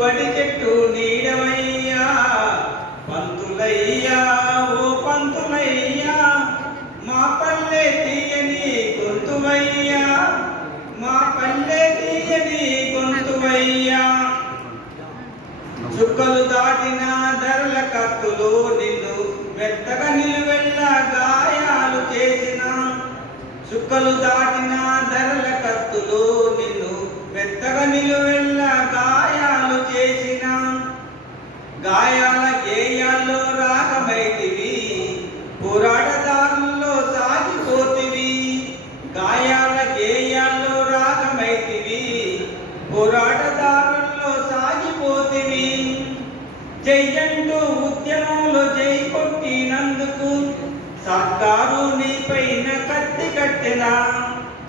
బడి చెట్టు నీడవయ్యా పంతులయ్యా ఓ పంతులయ్యా మా పల్లె తీయని గొంతువయ్యా మా పల్లె తీయని గొంతువయ్యా చుక్కలు దాటిన ధరల కత్తులు నిన్ను మెత్తగా నిలువెల్ల గాయాలు చేసిన చుక్కలు దాటిన ధరల కత్తులు నిన్ను మెత్తగా నిలువెల్ల గాయాలు చేసిన గాయాల గేయాల్లో రాగమైతివి పోరాటదారుల్లో సాగిపోతివి గాయాల గేయాల్లో రాగమైతివి పోరాటదారుల్లో సాగిపోతివి జయంటూ ఉద్యమంలో జై కొట్టినందుకు సర్కారు నీపైన కత్తి కట్టెనా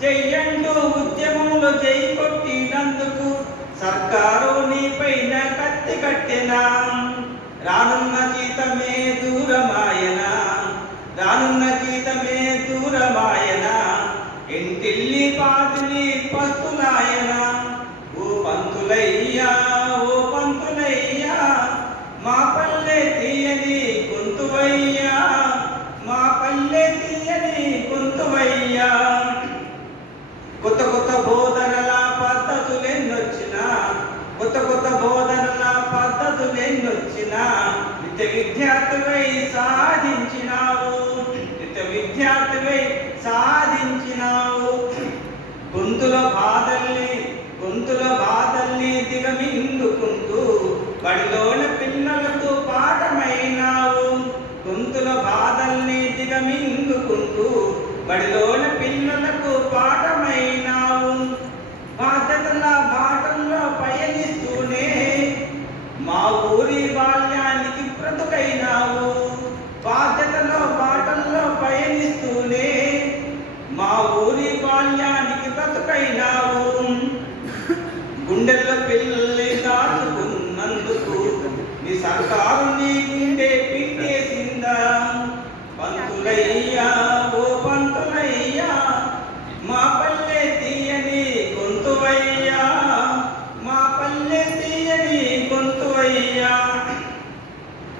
జయంటూ ఉద్యమంలో జై కొట్టినందుకు సర్కారు నీపైన కత్తి కట్టెనా రానున్న జీతమే దూరమాయనా రానున్న జీతమే దూరమాయనా ఇంటిల్లి పాతిని పస్తులాయనా ఓ పంతులయ్యా ఓ పంతులయ్యా మా పల్లె తీయని గొంతువయ్యా మా పల్లె తీయని గొంతువయ్యా కొత్త కొత్త బోధనల పద్ధతులెన్నొచ్చినా కొత్త కొత్త బోధనల పద్ధతులెన్నొచ్చినా నిత్య విద్యార్థివై సాధించినావు నిత్య విద్యార్థివై సాధించినావు గొంతుల బాధల్ని దిగమింగుకుంటూ బడిలోన పిల్లలకు పాఠమైనావు గొంతుల బాధల్ని దిగమింగుకుంటూ బడిలోన పిల్లలకు పాఠమైనావు బాధ్యతల బాటల్లో పయనిస్తూనే మా ఊరి బాల్యానికి బ్రతుకైనావు బాధ్యతల బాటల్లో పయనిస్తూనే మా ఊరి బాల్యానికి బ్రతుకైనావు గుండెల్లో పిల్లల్ని దాచుకున్నందుకు నీ సర్కారు నీ గుండె పిండేసిందా పంతులయ్యా ఓ పంతులయ్యా మా పల్లె తీయని గొంతువయ్యా మా పల్లె తీయని గొంతువయ్యా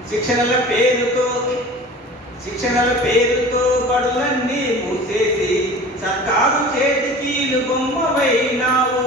శిక్షణల పేరుతో బడులన్నీ మూసేసి సర్కారు చేతికి బొమ్మవైనావు